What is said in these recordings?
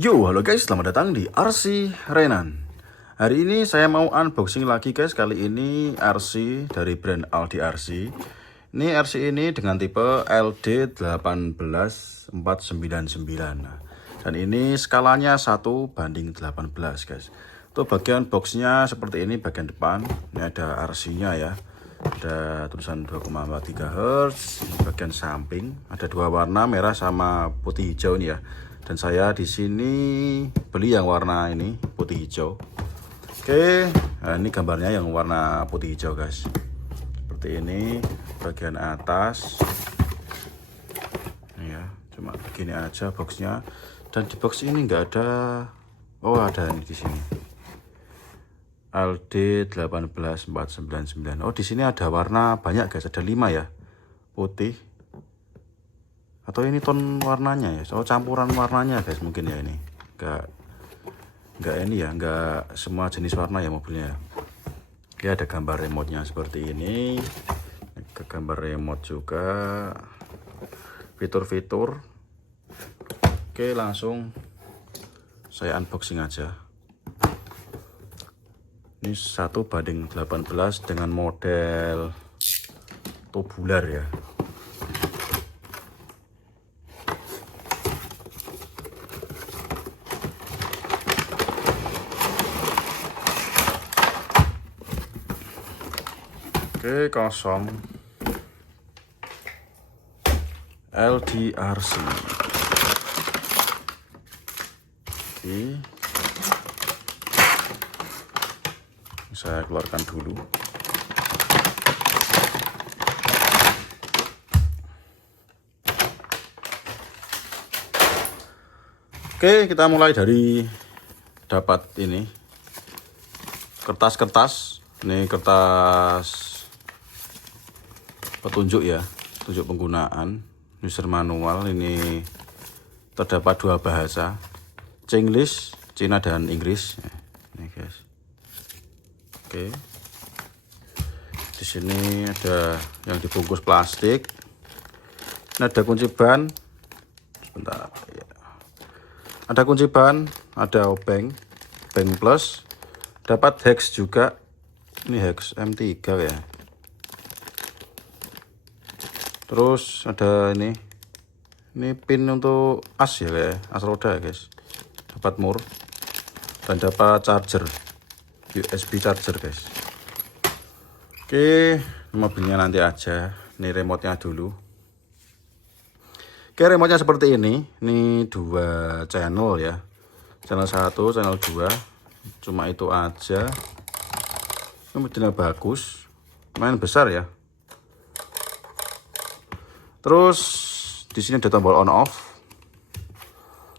Yo, halo guys, selamat datang di RC Renan. Hari ini saya mau unboxing lagi guys. Kali ini RC dari brand Aldi RC. Ini RC ini dengan tipe LD18499. Dan ini skalanya 1:18 guys. Untuk bagian boxnya seperti ini, bagian depan. Ini ada RC-nya ya. Ada tulisan 2,3 Hz. Bagian samping ada dua warna, merah sama putih hijau ini ya. Dan saya di sini beli yang warna ini putih hijau. Oke, nah ini gambarnya yang warna putih hijau guys. Seperti ini bagian atas. Ini ya, cuma begini aja boxnya. Dan di box ini nggak ada. Oh, ada ini di sini. LD18499. Oh, di sini ada warna banyak guys, ada 5 ya. Putih. Atau ini ton warnanya ya. Oh, campuran warnanya guys mungkin ya ini. Enggak ini ya, enggak semua jenis warna ya mobilnya. Oke, ada gambar remote-nya seperti ini. Ke gambar remote juga. Fitur-fitur. Oke, langsung saya unboxing aja. Ini 1:18 dengan model tubular ya. Oke, kosong. LDRC. Oke. Saya keluarkan dulu. Oke, kita mulai dari dapat ini kertas-kertas. Ini kertas petunjuk ya, petunjuk penggunaan, user manual. Ini terdapat 2 bahasa, Chinglish, Cina dan Inggris. Ini guys. Oke. Di sini ada yang dibungkus plastik. Ini ada kunci ban. Sebentar. Ya. Ada kunci ban, ada obeng, bank plus. Dapat hex juga. Ini hex M3 ya. Terus ada ini pin untuk as ya kayak as roda ya guys. Dapat mur dan dapat charger, USB charger guys. Oke, mobilnya nanti aja. Ini remote-nya dulu. Oke, remote-nya seperti ini. Ini 2 channel ya. Channel 1, channel 2. Cuma itu aja. Ini modelnya bagus, lumayan besar ya. Terus di sini ada tombol on off.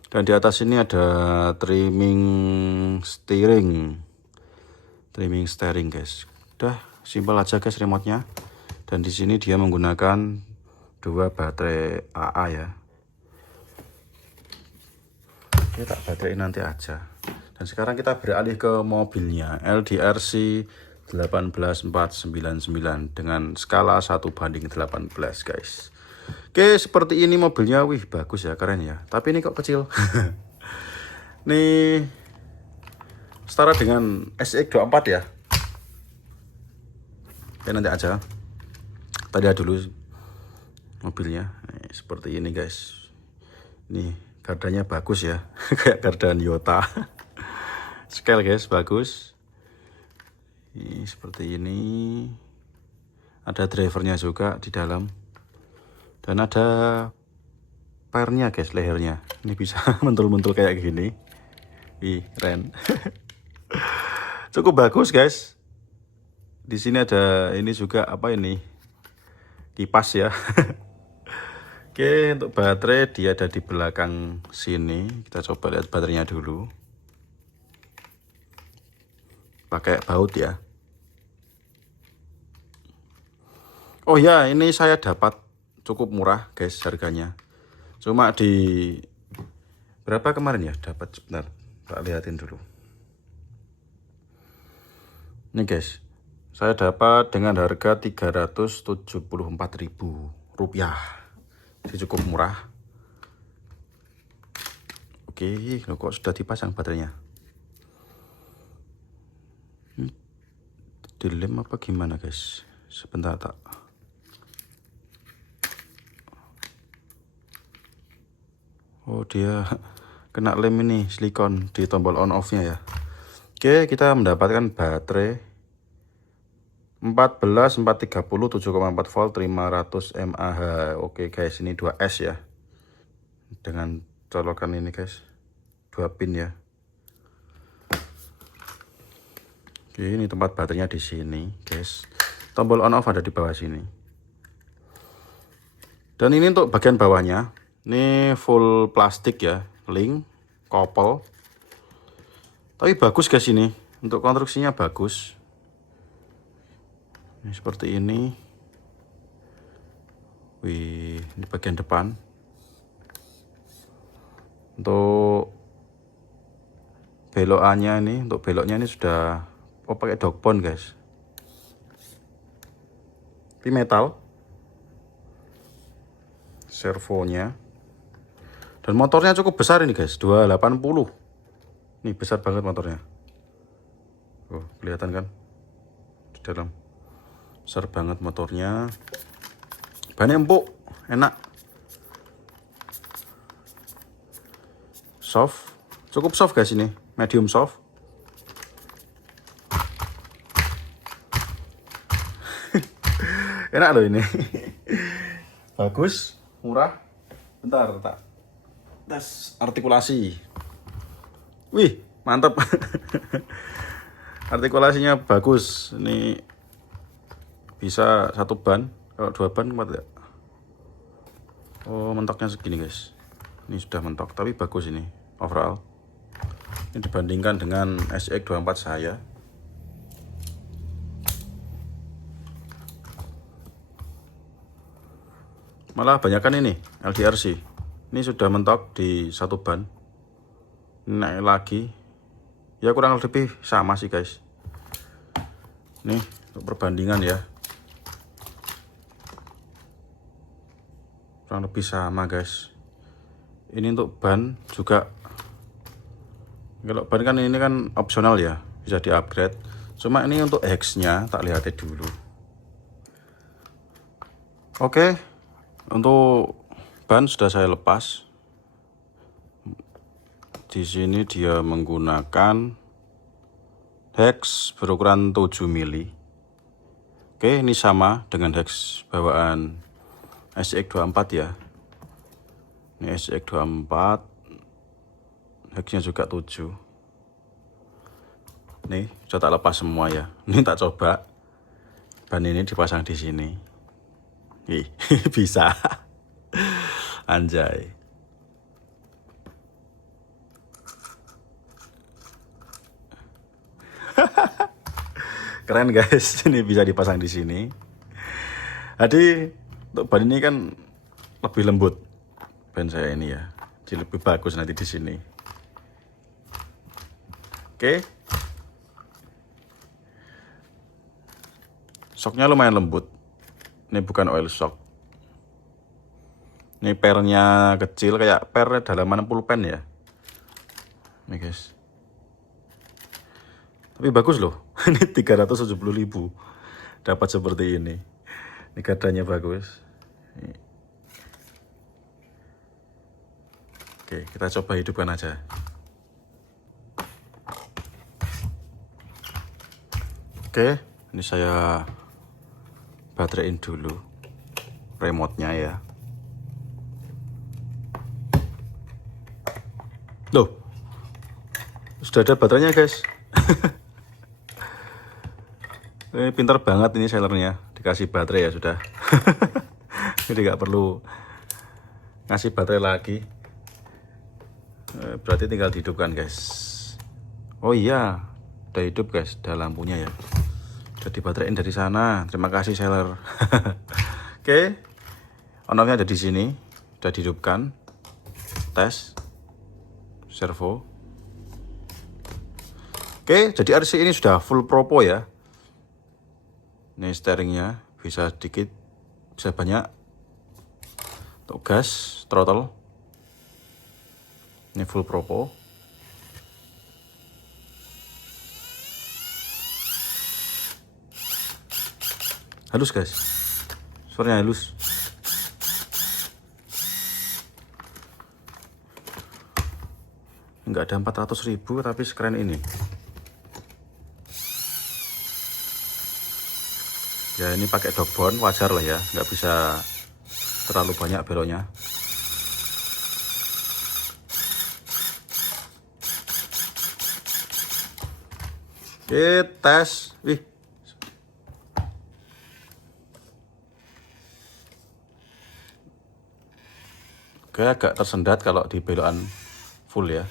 Dan di atas ini ada trimming steering. Trimming steering guys. Udah simpel aja guys remote-nya. Dan di sini dia menggunakan 2 baterai AA ya. Oke, tak baterai nanti aja. Dan sekarang kita beralih ke mobilnya, LDRC 18499 dengan skala 1:18 guys. Oke, seperti ini mobilnya. Wih, bagus ya, keren ya. Tapi ini kok kecil. Nih setara dengan SX24 ya. Oke, nanti aja. Kita lihat dulu mobilnya. Nih, seperti ini guys. Nih gardanya bagus ya. Kayak gardan Yota. Scale guys, bagus. Ini seperti ini. Ada drivernya juga di dalam. Dan ada pernya guys, lehernya. Ini bisa mentul-mentul kayak gini. Ih, keren. Cukup bagus guys. Di sini ada ini juga apa ini? Kipas ya. Oke, untuk baterai dia ada di belakang sini. Kita coba lihat baterainya dulu. Pakai baut ya. Oh ya, ini saya dapat cukup murah guys harganya. Cuma di berapa kemarin ya dapat, sebentar tak lihatin dulu. Ini guys, saya dapat dengan harga Rp374.000. Jadi cukup murah. Oke, loh, kok sudah dipasang baterainya? Dilem apa gimana guys? Sebentar tak. Oh, dia kena lem ini silikon di tombol on off nya ya. Oke, kita mendapatkan baterai 14430 7,4 volt 500 mAh. Oke guys, ini 2S ya, dengan colokan ini guys, 2 pin ya. Oke, ini tempat baterainya di sini guys. Tombol on off ada di bawah sini. Dan ini untuk bagian bawahnya, ini full plastik ya, link, kopel. Tapi bagus guys, ini untuk konstruksinya bagus. Ini seperti ini. Wih, ini bagian depan. Untuk belokannya ini, untuk beloknya ini sudah pakai dogpon guys. Ini metal. Servonya. Dan motornya cukup besar ini guys, 280. Ini besar banget motornya. Oh, kelihatan kan? Di dalam. Besar banget motornya. Bannya empuk, enak. Soft. Cukup soft guys ini, medium soft. Enak loh ini. Bagus, murah. Bentar, tak tes artikulasi. Wih, mantap. Artikulasinya bagus. Ini bisa 1 ban. Kalau 2 ban kuat ya. Oh, mentoknya segini guys. Ini sudah mentok, tapi bagus ini overall. Ini dibandingkan dengan SX24 saya. Malah banyakkan ini LDRC. Ini sudah mentok di 1 ban. Naik lagi. Ya kurang lebih sama sih guys. Nih untuk perbandingan ya. Kurang lebih sama guys. Ini untuk ban juga. Kalau ban kan ini kan opsional ya, bisa di upgrade. Cuma ini untuk hex-nya tak lihatnya dulu. Oke, untuk ban sudah saya lepas. Di sini dia menggunakan hex berukuran 7 mili. Oke, ini sama dengan hex bawaan SX24 ya. Ini SX24, hexnya juga 7. Nih, sudah tak lepas semua ya. Ini tak coba ban ini dipasang di sini. Ih, bisa. Anjay. Keren guys, ini bisa dipasang di sini. Jadi untuk ban ini kan lebih lembut ban saya ini ya, jadi lebih bagus nanti di sini. Oke, shocknya lumayan lembut. Ini bukan oil shock. Ini pernya kecil, kayak per dalaman pulpen ya. Nih guys. Tapi bagus loh. Ini 370.000 dapat seperti ini. Ini kadanya bagus. Oke, kita coba hidupkan aja. Oke, ini saya bateraiin dulu remote-nya ya. Loh, sudah ada baterainya guys. Ini pintar banget ini sellernya, dikasih baterai ya sudah. Jadi nggak perlu ngasih baterai lagi. Berarti tinggal dihidupkan guys. Oh iya, udah hidup guys, udah lampunya ya. Udah dibateraiin dari sana. Terima kasih seller. Oke, on off-nya ada di sini, udah dihidupkan. Tes servo. Oke, jadi RC ini sudah full propo ya. Ini steeringnya bisa sedikit, bisa banyak. Untuk gas, throttle. Ini full propo. Halus guys, suaranya halus. Nggak ada 400.000 tapi sekeren ini. Ya ini pakai dogbon, wajar lah ya, nggak bisa terlalu banyak beloknya. Oke, tes. Wih. Oke, agak tersendat kalau di belokan full ya.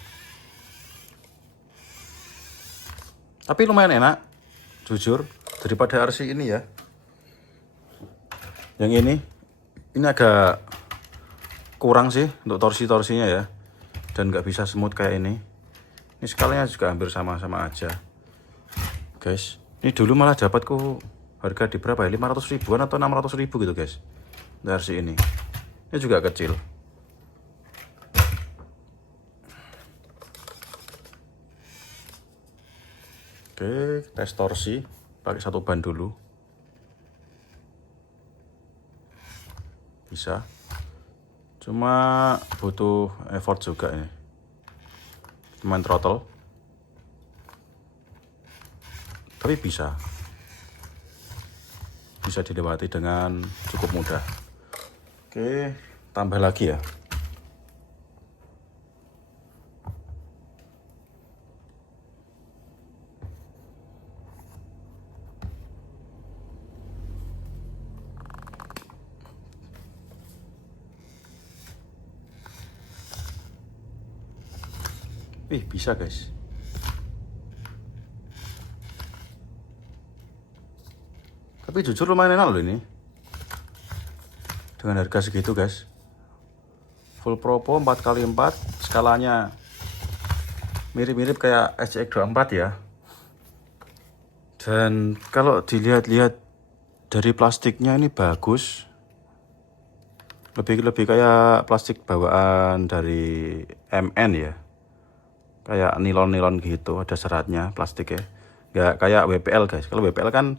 Tapi lumayan enak, jujur, daripada RC ini ya. Yang ini agak kurang sih untuk torsi-torsinya ya. Dan nggak bisa smooth kayak ini. Ini skalanya juga hampir sama-sama aja. Guys, ini dulu malah dapatku harga di berapa ya? 500 ribuan atau 600 ribu gitu guys. RC ini. Ini juga kecil. Oke, tes torsi pakai satu ban dulu. Bisa. Cuma butuh effort juga ini. Main throttle. Tapi bisa. Bisa dilewati dengan cukup mudah. Oke, tambah lagi ya. Bisa guys. Tapi jujur lumayan enak loh ini. Dengan harga segitu guys. Full propo 4x4, skalanya mirip-mirip kayak SCX24 ya. Dan kalau dilihat-lihat dari plastiknya ini bagus. Lebih kayak plastik bawaan dari MN ya. Kayak nilon-nilon gitu, ada seratnya plastiknya. Nggak kayak WPL guys. Kalau WPL kan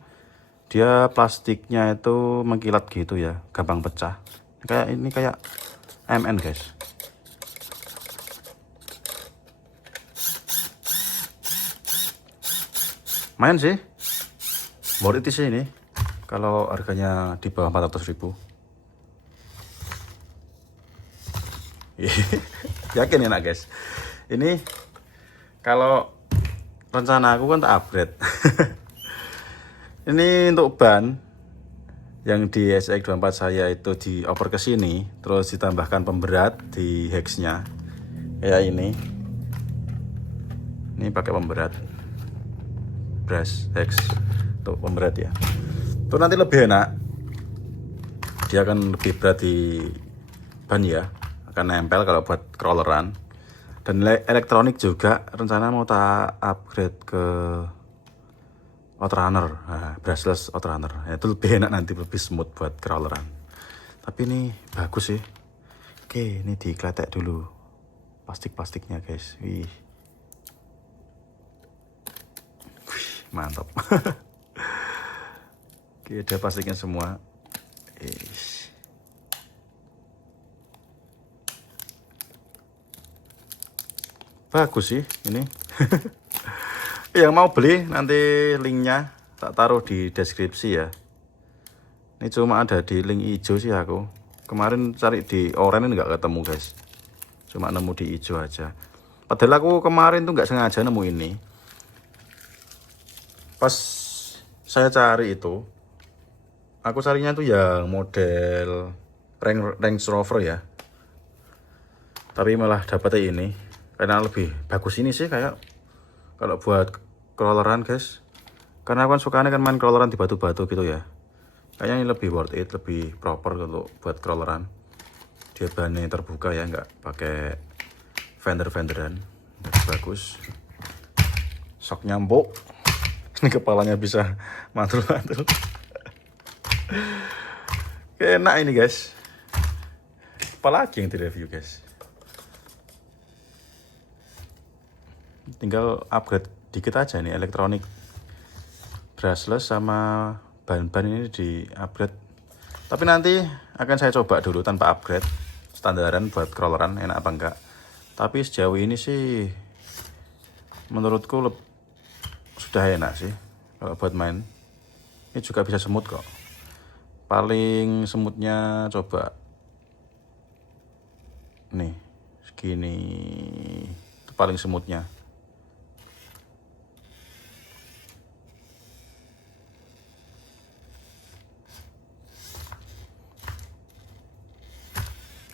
dia plastiknya itu mengkilat gitu ya, gampang pecah. Ini kayak MN guys. Main sih, worth it sih ini. Kalau harganya di bawah 400 ribu. Yakin enak guys. Ini kalau rencana aku kan tak upgrade. Ini untuk ban yang di SCX24 saya itu dioper ke sini, terus ditambahkan pemberat di hex-nya. Kayak ini. Ini pakai pemberat. Brass hex untuk pemberat ya. Itu nanti lebih enak. Dia akan lebih berat di ban ya. Akan nempel kalau buat crawleran. Dan elektronik juga rencana mau tak upgrade ke outrunner, brushless outrunner. Ya, itu lebih enak nanti, lebih smooth buat crawleran. Tapi ini bagus sih. Oke, ini dikletek dulu plastiknya guys. Wih, mantap. Oke, ada plastiknya semua. Bagus sih ini. Yang mau beli nanti linknya tak taruh di deskripsi ya. Ini cuma ada di link hijau sih aku. Kemarin cari di oranye nggak ketemu guys. Cuma nemu di hijau aja. Padahal aku kemarin tuh nggak sengaja nemu ini. Pas saya cari itu, aku carinya tuh yang model Range Rover ya. Tapi malah dapetnya ini. Karena lebih bagus ini sih kayak kalau buat crawleran guys. Karena aku kan sukanya kan main crawleran di batu-batu gitu ya. Kayaknya ini lebih worth it, lebih proper untuk buat crawleran. Dia bahannya terbuka ya, nggak pakai fender-fenderan. Bagus. Sok nyambuk. Ini kepalanya bisa mantul-mantul. Enak ini guys. Apalagi yang direview guys. tinggal upgrade dikit aja nih, elektronik brushless sama ban-ban ini di upgrade. Tapi nanti akan saya coba dulu tanpa upgrade, standaran buat crawleran enak apa enggak. Tapi sejauh ini sih menurutku sudah enak sih kalau buat main. Ini juga bisa semut kok. Paling semutnya coba nih segini, itu paling semutnya.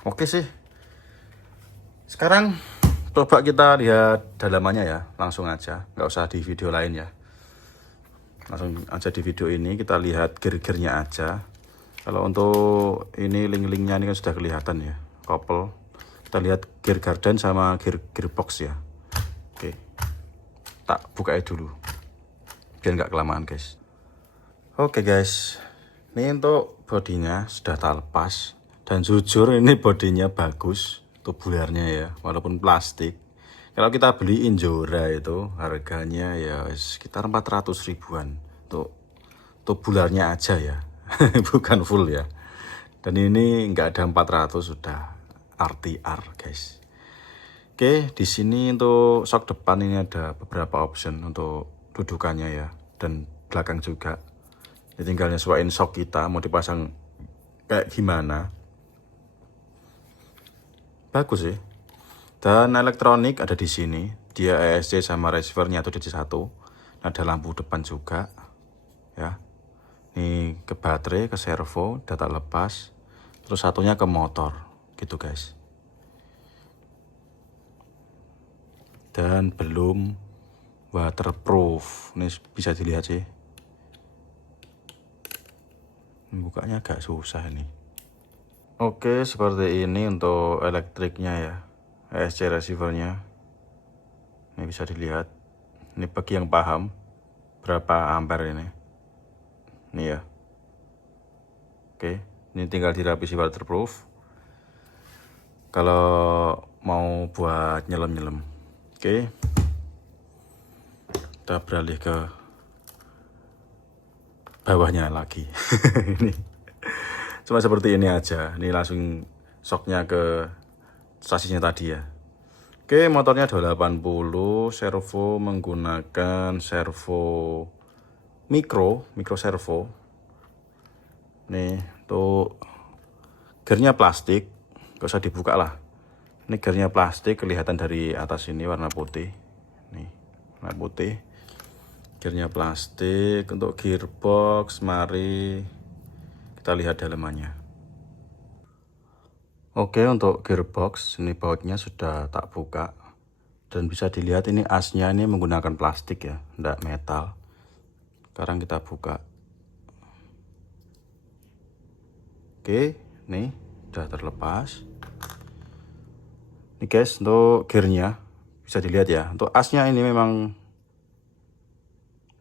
Oke sih. Sekarang coba kita lihat dalamannya ya, langsung aja, nggak usah di video lain ya. Langsung aja di video ini kita lihat gear-gearnya aja. Kalau untuk ini link-linknya ini kan sudah kelihatan ya, couple. Kita lihat gear garden sama gearbox ya. Oke, tak bukain dulu biar nggak kelamaan guys. Oke guys, ini untuk bodinya sudah tak lepas. Dan jujur ini bodinya bagus, tubularnya ya, walaupun plastik. Kalau kita beli Injora itu harganya ya sekitar 400 ribuan untuk tubularnya aja ya, bukan full ya. Dan ini nggak ada 400, sudah RTR guys. Oke, di sini untuk shock depan ini ada beberapa option untuk dudukannya ya, dan belakang juga. Ini tinggal nyesuaiin shock kita mau dipasang kayak gimana. Bagus sih. Dan elektronik ada di sini. Dia ESC sama receivernya itu DC1. Ada lampu depan juga. Ya. Ini ke baterai, ke servo, data lepas. Terus satunya ke motor. Gitu guys. Dan belum waterproof. Ini bisa dilihat sih. Bukanya agak susah ini. Oke, seperti ini untuk elektriknya ya, ESC receivernya. Ini bisa dilihat. Ini bagi yang paham berapa ampere ini. Ini ya. Oke, ini tinggal dirapisi waterproof. Kalau mau buat nyelam-nyelam. Oke. Kita beralih ke bawahnya lagi. Ini. Cuma seperti ini aja. Ini langsung shocknya ke sasisnya tadi ya. Oke, motornya 280, servo menggunakan servo mikro servo. Nih, tuh gearnya plastik, gak usah dibuka lah. Ini gearnya plastik, kelihatan dari atas ini warna putih. Nih, warna putih. Gearnya plastik. Untuk gearbox, mari kita lihat dalamannya. Oke, untuk gearbox ini bautnya sudah tak buka dan bisa dilihat ini asnya ini menggunakan plastik ya, tidak metal. Sekarang kita buka. Oke, nih sudah terlepas. Ini guys, untuk gearnya bisa dilihat ya. Untuk asnya ini memang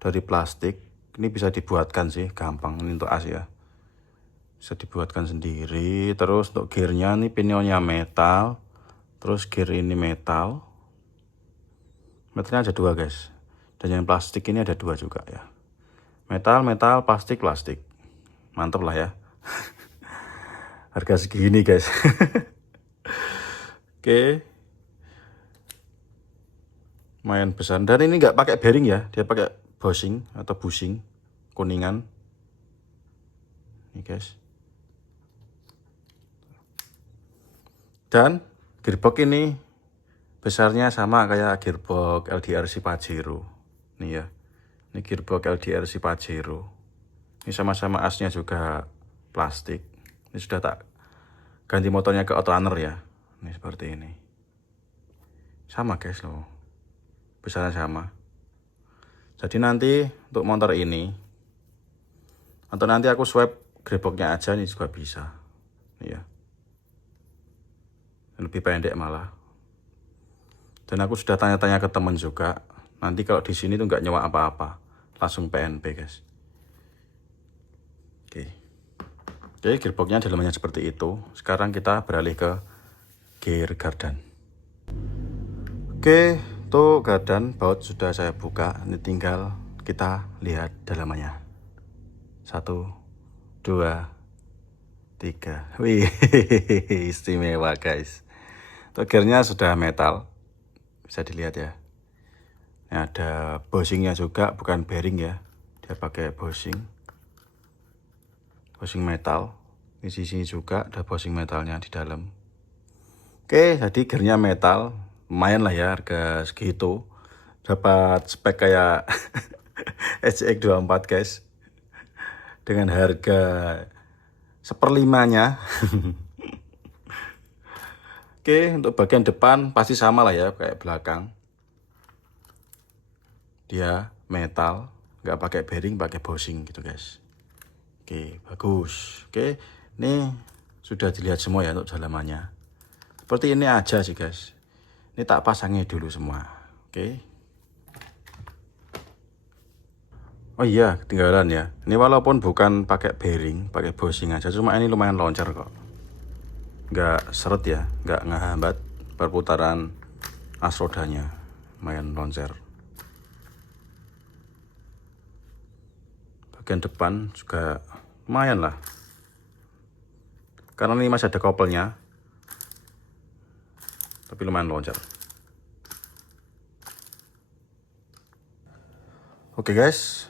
dari plastik. Ini bisa dibuatkan sih, gampang ini untuk as ya. Bisa dibuatkan sendiri. Terus untuk gearnya nih pinionnya metal, terus gear ini metal. Metalnya ada dua guys, dan yang plastik ini ada dua juga ya. Metal, plastik, mantap lah ya. Harga segini guys. Oke, lumayan besar. Dan ini nggak pakai bearing ya, dia pakai bushing atau bushing kuningan. Ini guys. Dan gearbox ini besarnya sama kayak gearbox LDRC Pajero. Nih ya. Ini gearbox LDRC Pajero. Ini sama-sama asnya juga plastik. Ini sudah tak ganti motornya ke Outrunner ya. Ini seperti ini. Sama guys loh. Besarnya sama. Jadi nanti untuk motor ini, atau nanti aku swap gearboxnya aja, ini juga bisa. Nih ya. Lebih pendek malah. Dan aku sudah tanya-tanya ke teman juga. Nanti kalau di sini tuh nggak nyewa apa-apa, langsung PNP guys. Oke, gearboxnya dalamannya seperti itu. Sekarang kita beralih ke gear garden. Oke, Untuk gardan baut sudah saya buka, ini tinggal kita lihat dalamannya. 1, 2, 3. Wih, istimewa guys. Untuk gearnya sudah metal, bisa dilihat ya. Ini ada bushingnya juga, bukan bearing ya, dia pakai bushing metal. Di sini juga ada bushing metalnya di dalam. Oke, jadi gearnya metal, lumayan lah ya harga segitu. Dapat spek kayak SCX24 guys, dengan harga 1/5-nya. Oke, untuk bagian depan pasti sama lah ya kayak belakang. Dia metal, nggak pakai bearing, pakai bushing gitu guys. Oke, bagus. Oke, ini sudah dilihat semua ya untuk dalamannya. Seperti ini aja sih guys. Ini tak pasangnya dulu semua. Oke. Oh iya, ketinggalan ya. Ini walaupun bukan pakai bearing, pakai bushing aja, cuma ini lumayan loncat kok. Nggak seret ya, nggak ngehambat perputaran as rodanya. Lumayan loncat. Bagian depan juga lumayan lah. Karena ini masih ada kopelnya, tapi lumayan loncat. Oke guys,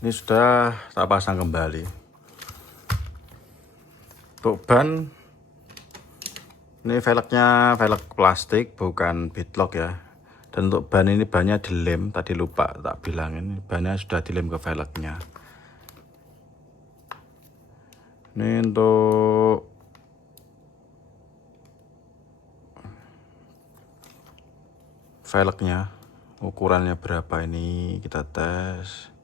ini sudah tak pasang kembali. Untuk ban, ini velgnya velg plastik, bukan beadlock ya. Dan untuk ban ini bannya dilem, tadi lupa tak bilangin, bannya sudah dilem ke velgnya. Ini untuk velgnya, ukurannya berapa ini kita tes.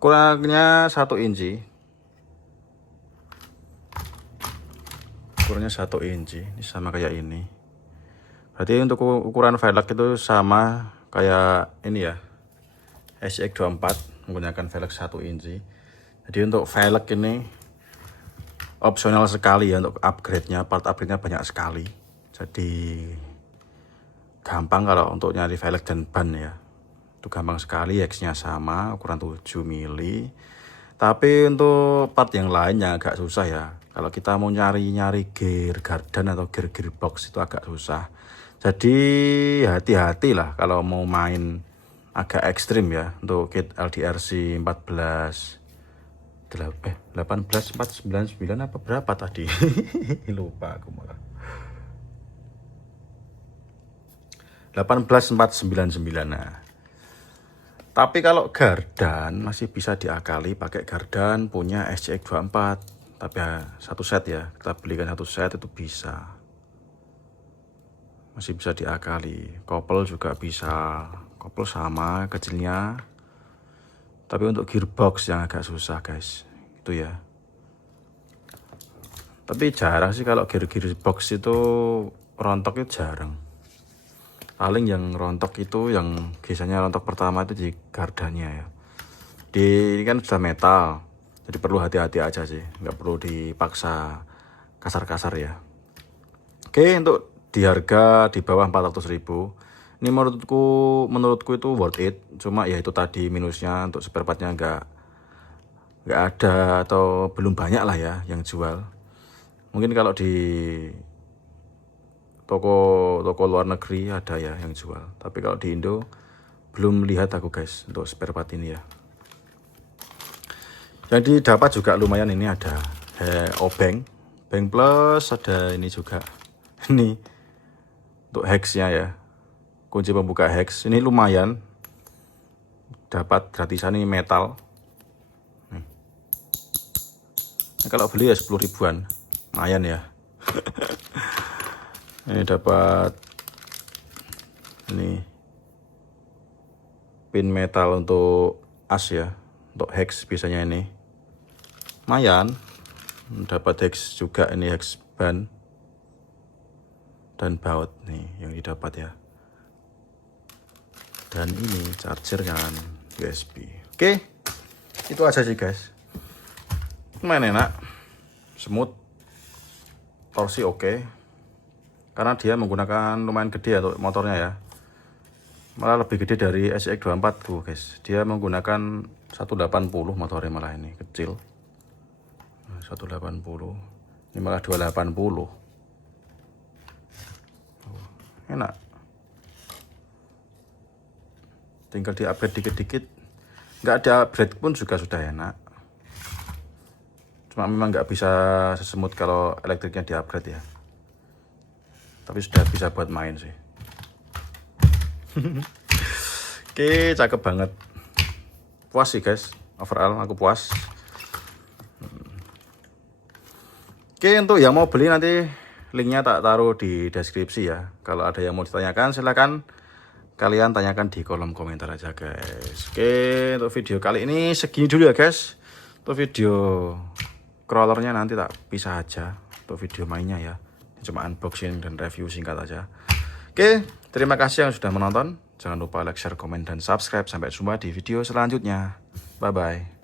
Ukurannya 1 inci. Ukurannya 1 inci, ini sama kayak ini. Berarti untuk ukuran velg itu sama kayak ini ya, SCX24 menggunakan velg 1 inci. Jadi untuk velg ini opsional sekali ya untuk upgrade-nya, part upgrade-nya banyak sekali. Jadi gampang kalau untuk nyari velg dan ban ya. Itu gampang sekali, X-nya sama, ukuran 7 mili. Tapi untuk part yang lainnya agak susah ya. Kalau kita mau nyari gear gardan atau gear gearbox itu agak susah. Jadi hati-hati lah kalau mau main agak ekstrim ya. Untuk kit LDRC 18499 apa berapa tadi? Lupa aku malah. 18499. Nah. Tapi kalau gardan masih bisa diakali pakai gardan punya SCX24. Tapi ya, satu set ya, kita belikan satu set itu bisa. Masih bisa diakali. Kopel juga bisa. Kopel sama kecilnya. Tapi untuk gearbox yang agak susah guys. Itu ya. Tapi jarang sih kalau gearbox itu rontok itu jarang. Paling yang rontok itu yang biasanya rontok pertama itu di gardannya ya. Ini kan sudah metal, jadi perlu hati-hati aja sih, nggak perlu dipaksa kasar-kasar ya. Oke, untuk di harga di bawah 400.000 ini menurutku itu worth it. Cuma ya itu tadi minusnya untuk spare partnya nggak ada atau belum banyak lah ya yang jual. Mungkin kalau di toko luar negeri ada ya yang jual, tapi kalau di Indo belum lihat aku guys untuk spare part ini ya. Jadi dapat juga lumayan, ini ada obeng plus, ada ini juga ini untuk hexnya ya, kunci pembuka hex ini lumayan, dapat gratisan ini metal. Nah, kalau beli ya 10 ribuan, lumayan ya. Ini dapat ini pin metal untuk as ya, untuk hex biasanya ini lumayan. Dapat hex juga, ini hex ban dan baut nih yang didapat ya. Dan ini charger kan USB. Oke, itu aja sih guys. Lumayan enak, smooth, torsi oke. Karena dia menggunakan lumayan gede ya untuk motornya ya. malah lebih gede dari SX 24 tuh guys. Dia menggunakan 180 motornya, malah ini kecil. 180, ini malah 280. Enak, tinggal di upgrade dikit-dikit. Nggak ada upgrade pun juga sudah enak, cuma memang nggak bisa sesemut kalau elektriknya di upgrade ya, tapi sudah bisa buat main sih. Oke, cakep banget, puas sih guys, overall aku puas. Oke, untuk yang mau beli nanti linknya tak taruh di deskripsi ya. Kalau ada yang mau ditanyakan silahkan kalian tanyakan di kolom komentar aja guys. Oke, untuk video kali ini segini dulu ya guys. Untuk video crawlernya nanti tak pisah aja. Untuk video mainnya ya, ini cuma unboxing dan review singkat aja. Oke, terima kasih yang sudah menonton. Jangan lupa like, share, komen, dan subscribe. Sampai jumpa di video selanjutnya. Bye bye.